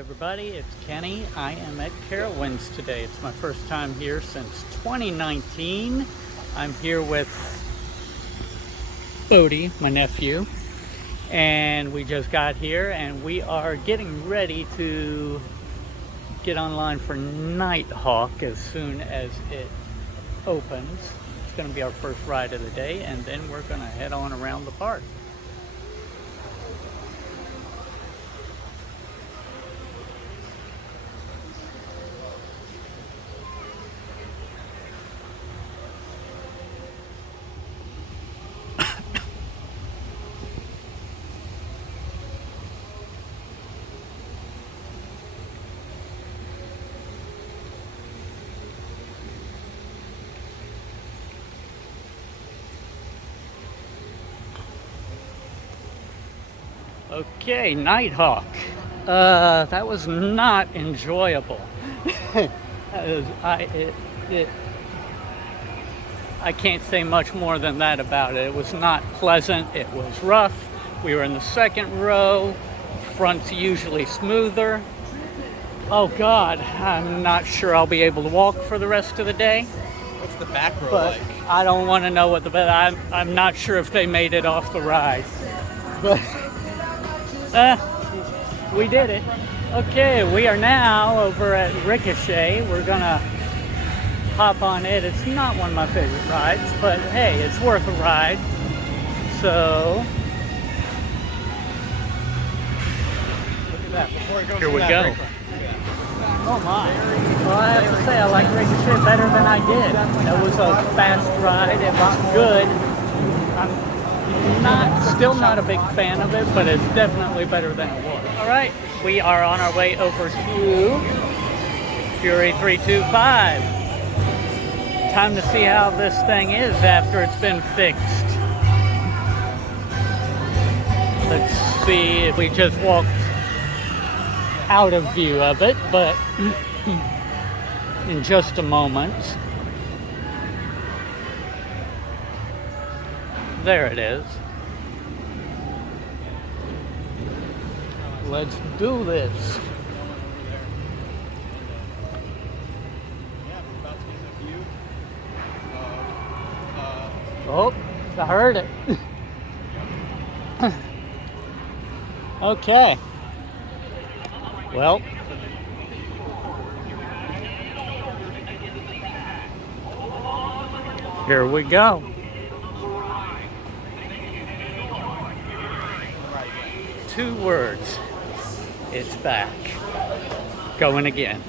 everybody, it's Kenny. I am at Carowinds today. It's my first time here since 2019. I'm here with Bodhi, my nephew, and we just got here and we are getting ready to get online for Nighthawk as soon as it opens. It's going to be our first ride of the day, and then we're going to head on around the park. Okay, Nighthawk. That was not enjoyable. I can't say much more than that about it. It was not pleasant. It was rough. We were in the second row. Front's usually smoother. Oh God, I'm not sure I'll be able to walk for the rest of the day. What's the back row but like? I don't want to know what I'm not sure if they made it off the ride. But we did it. Okay, we are now over at Ricochet. We're gonna hop on it. It's not one of my favorite rides, but hey, it's worth a ride. So Look at that. Before it goes here we that go. break run. Oh my. Well, I have to say I like Ricochet better than I did. That was a fast ride. It was good. I'm still not a big fan of it, but it's definitely better than it was. All right, we are on our way over to Fury 325. Time to see how this thing is after it's been fixed. Let's see if we just walked out of view of it, but in just a moment. There it is. Let's do this. Oh, I heard it. Okay. Well, here we go. Two words. It's back. Going again.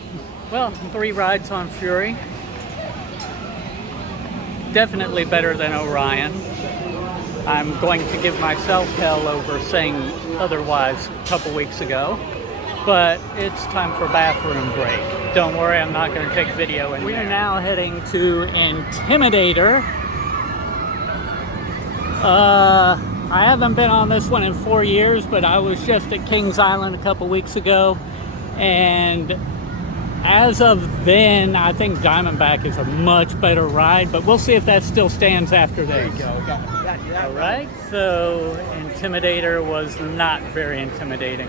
Well, 3 rides on Fury. Definitely better than Orion. I'm going to give myself hell over saying otherwise a couple weeks ago. But it's time for bathroom break. Don't worry, I'm not going to take video in there. We are now heading to Intimidator. I haven't been on this one in 4 years, but I was just at Kings Island a couple weeks ago, and as of then, I think Diamondback is a much better ride, but we'll see if that still stands after this. There you go. Got it. All right, so Intimidator was not very intimidating.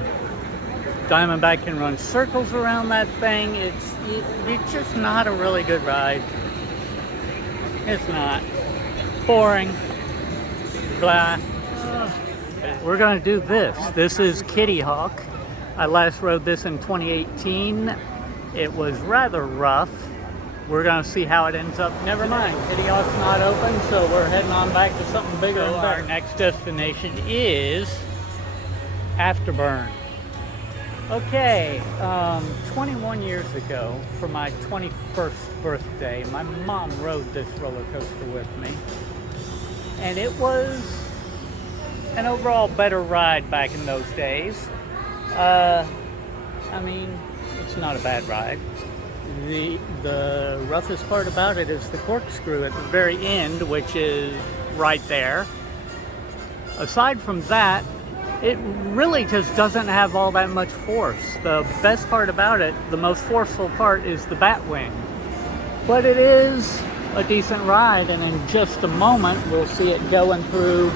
Diamondback can run circles around that thing. It's just not a really good ride. It's not. Boring. Blah. We're going to do this. This is Kitty Hawk. I last rode this in 2018. It was rather rough. We're going to see how it ends up. Never mind, Kitty Hawk's not open, so we're heading on back to something bigger and better. Our next destination is Afterburn. Okay, 21 years ago, for my 21st birthday, my mom rode this roller coaster with me. And it was an overall better ride back in those days. I mean, it's not a bad ride. The roughest part about it is the corkscrew at the very end, which is right there. Aside from that, it really just doesn't have all that much force. The best part about it, the most forceful part, is the bat wing. But it is a decent ride, and in just a moment we'll see it going through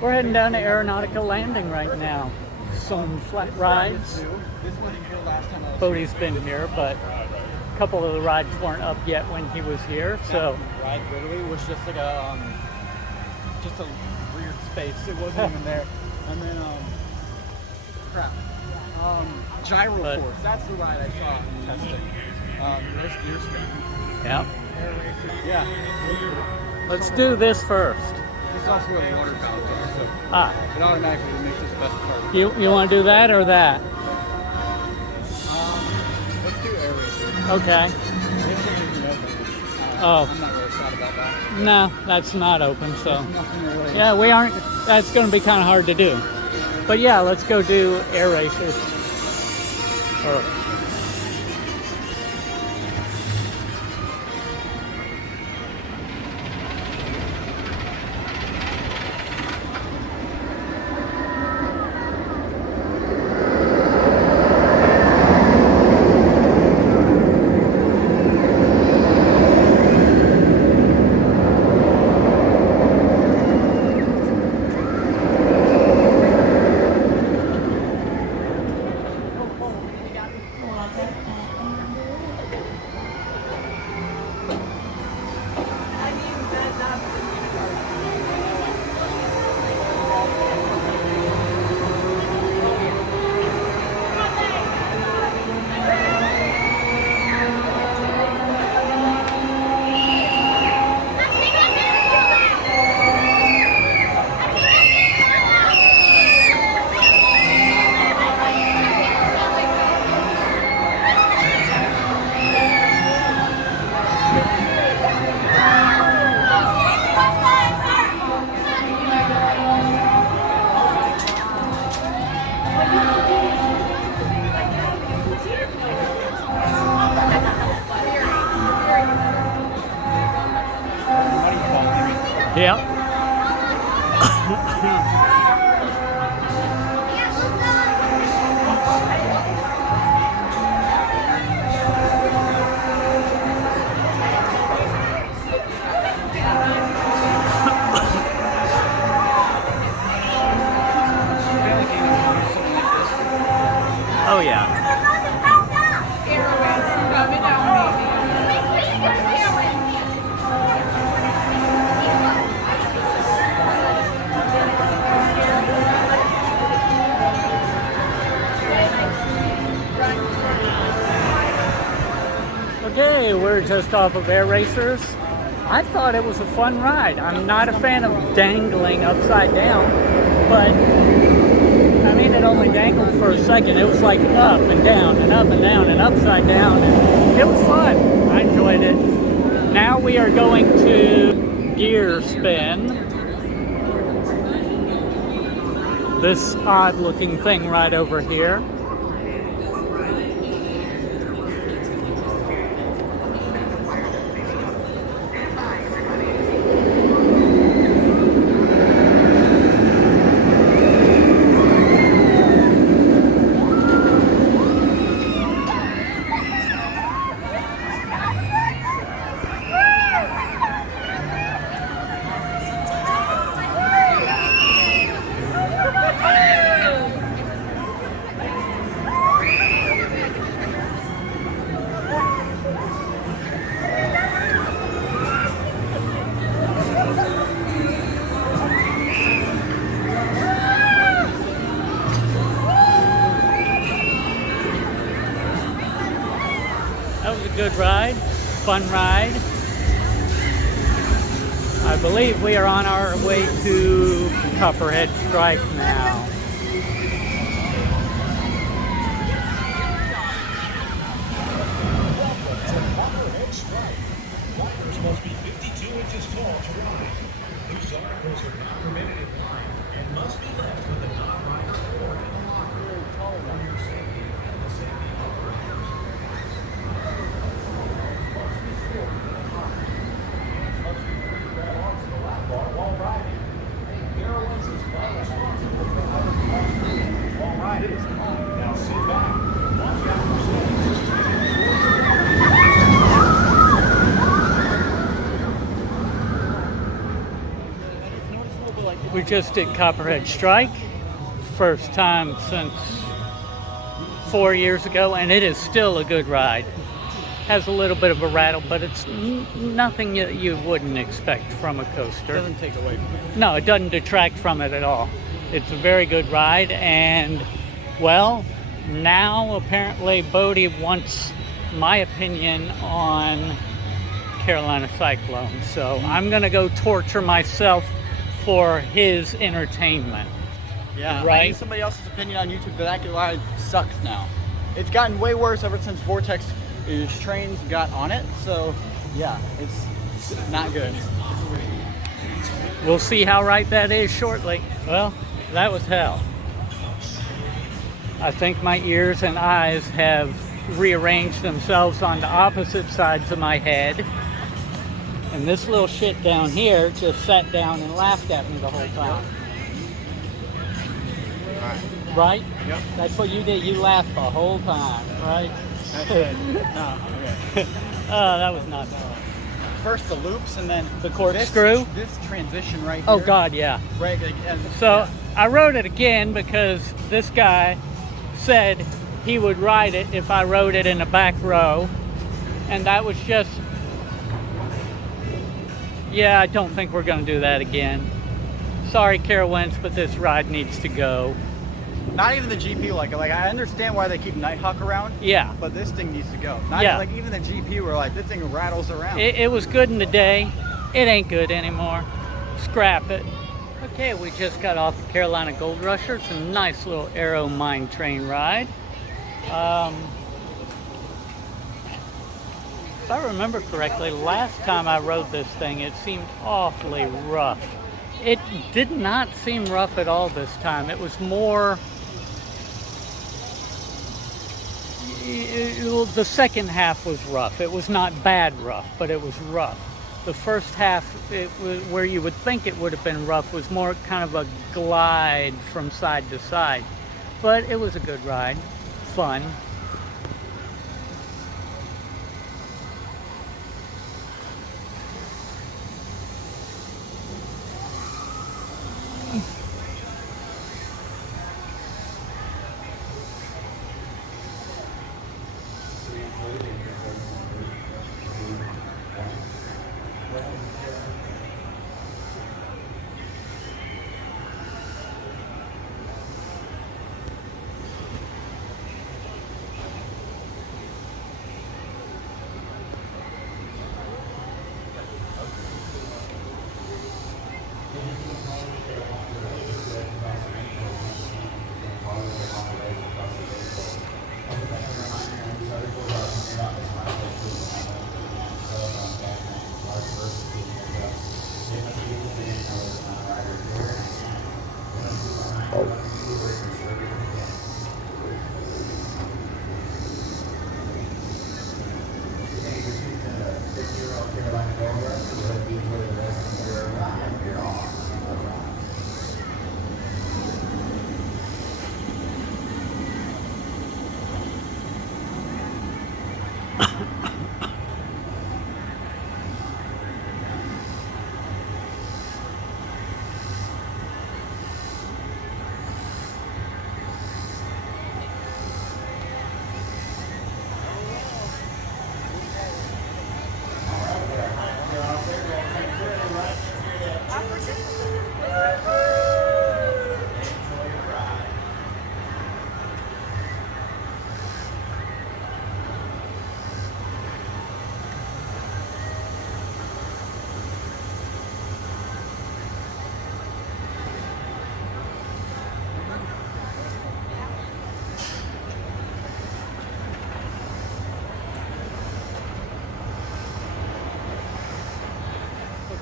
We're heading down to Aeronautica Landing right now. Some flat rides. This wasn't here last time I was Bodhi's been here, but a couple of the rides weren't up yet when he was here. So That ride literally was just like a weird space. It wasn't even there. And then crap. Gyro But- Force. That's the ride I saw in testing. There's gear spin. yeah, Yeah. let's do this first. This is also where the water fountains are, so Ah, it automatically makes this the best part. you want to do that or that? Let's do air racers. Okay. This isn't even open. Oh. I'm not really sad about that. No, that's not open. So Nothing really. yeah, we aren't. That's going to be kind of hard to do. But yeah, let's go do air races. Or, yeah. Oh yeah. Okay, we're just off of Air Racers. I thought it was a fun ride. I'm not a fan of dangling upside down, but I mean, it only dangled for a second. It was like up and down and up and down and upside down. And it was fun. I enjoyed it. Now we are going to gear spin. This odd looking thing right over here. That was a good ride, fun ride. I believe we are on our way to Copperhead Strike now. Copperhead Strike. Riders must be 52 inches tall to ride. Loose articles are not permitted in line and must be left with a non-rider or in a locker. For your safety and the safety of others. Must be free to grab onto the lap bar while riding. Carowinds is not responsible for other cars while riding. Now sit back, watch out for snakes. We just did Copperhead Strike, first time since 4 years ago, and it is still a good ride. Has a little bit of a rattle, but it's nothing you wouldn't expect from a coaster. It doesn't take away from it. No, it doesn't detract from it at all. It's a very good ride, and well, now apparently Bodhi wants my opinion on Carolina Cyclone, so I'm gonna go torture myself for his entertainment. Yeah, Right? I need somebody else's opinion on YouTube, but that ride sucks now. It's gotten way worse ever since Vortex trains got on it, so yeah, it's not good. We'll see how right that is shortly. Well, that was hell. I think my ears and eyes have rearranged themselves on the opposite sides of my head. And this little shit down here just sat down and laughed at me the whole time. Right? Yep. That's what you did. You laughed the whole time, right? That's it. No, okay. Oh, that was nuts. First the loops and then The corkscrew? This transition right here. Oh, God, yeah. Right, and So I rode it again because this guy said he would ride it if I rode it in the back row. And that was just, yeah, I don't think we're going to do that again. Sorry, Carowinds, but this ride needs to go. not even the GP like I understand why they keep Nighthawk around. Yeah. But this thing needs to go. Not Yeah. like even the GP were like, this thing rattles around. It was good in the day. It ain't good anymore. Scrap it. Okay, we just got off the Carolina Gold Rusher. It's a nice little Aero mine train ride. If I remember correctly, last time I rode this thing, it seemed awfully rough. It did not seem rough at all this time. It was more... the second half was rough. It was not bad rough, but it was rough. The first half, it was, where you would think it would have been rough, was more kind of a glide from side to side. But it was a good ride. Fun.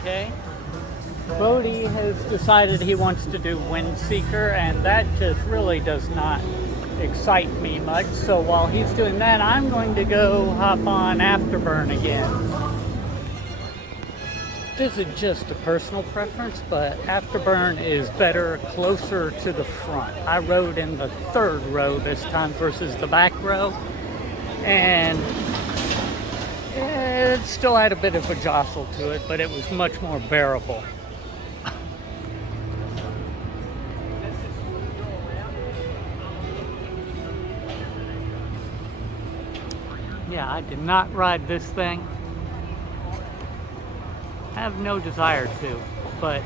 Okay. Bodhi has decided he wants to do Windseeker, and that just really does not excite me much. So while he's doing that, I'm going to go hop on Afterburn again. This is just a personal preference, but Afterburn is better closer to the front. I rode in the third row this time versus the back row, and it still had a bit of a jostle to it, but it was much more bearable. Yeah, I did not ride this thing. I have no desire to, but...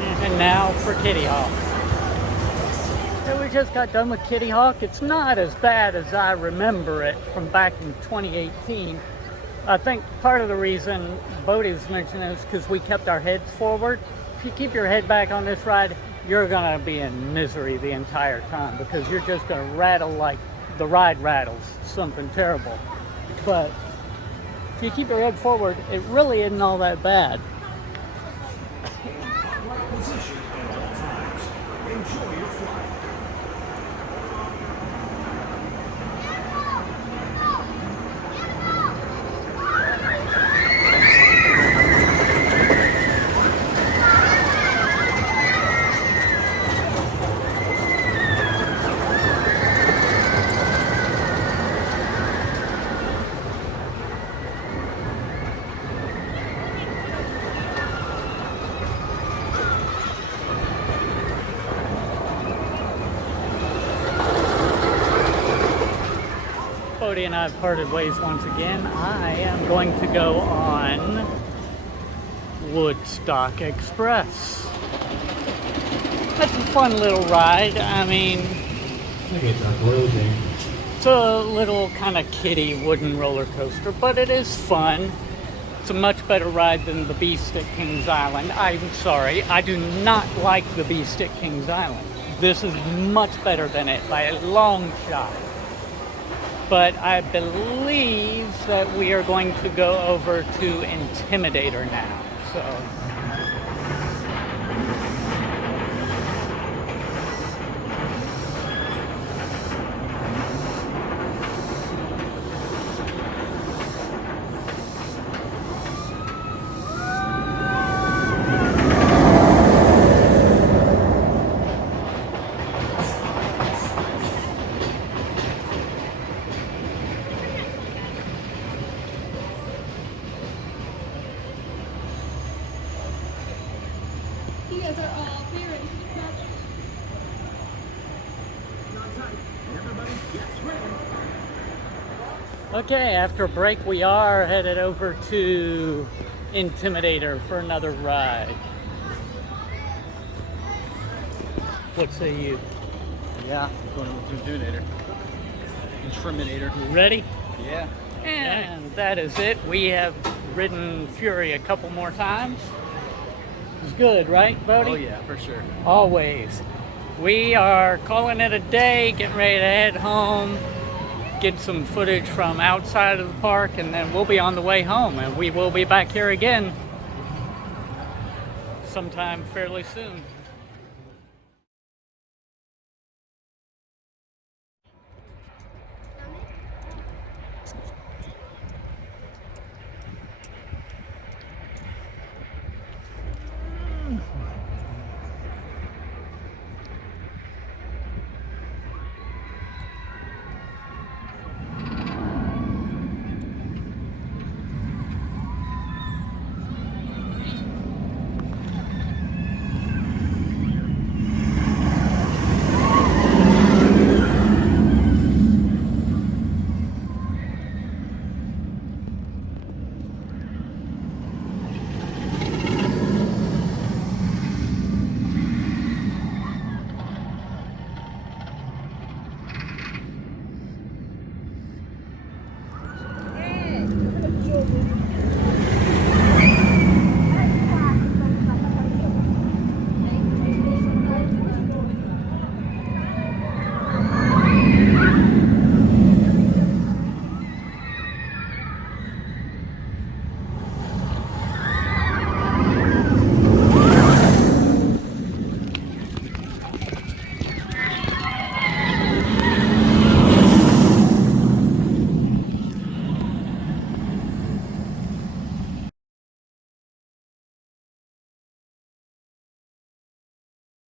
And now for Kitty Hawk. So we just got done with Kitty Hawk. It's not as bad as I remember it from back in 2018. I think part of the reason Bodhi was mentioning is because we kept our heads forward. If you keep your head back on this ride, you're gonna be in misery the entire time because you're just gonna rattle like the ride rattles, something terrible. But if you keep your head forward, it really isn't all that bad. Position at all times. Enjoy your flight. Bodhi and I have parted ways once again. I am going to go on Woodstock Express. That's a fun little ride. I mean, it's a little kind of kiddie wooden roller coaster, but it is fun. It's a much better ride than the Beast at Kings Island. I'm sorry, I do not like the Beast at Kings Island. This is much better than it by a long shot. But I believe that we are going to go over to Intimidator now. So You guys are all very much. okay, after a break, we are headed over to Intimidator for another ride. What say you? Yeah, going to Intimidator. Intimidator. You ready? Yeah. And that is it. We have ridden Fury a couple more times. It's good, right, Bodhi? Oh yeah, for sure. Always. We are calling it a day, getting ready to head home, get some footage from outside of the park, and then we'll be on the way home, and we will be back here again sometime fairly soon.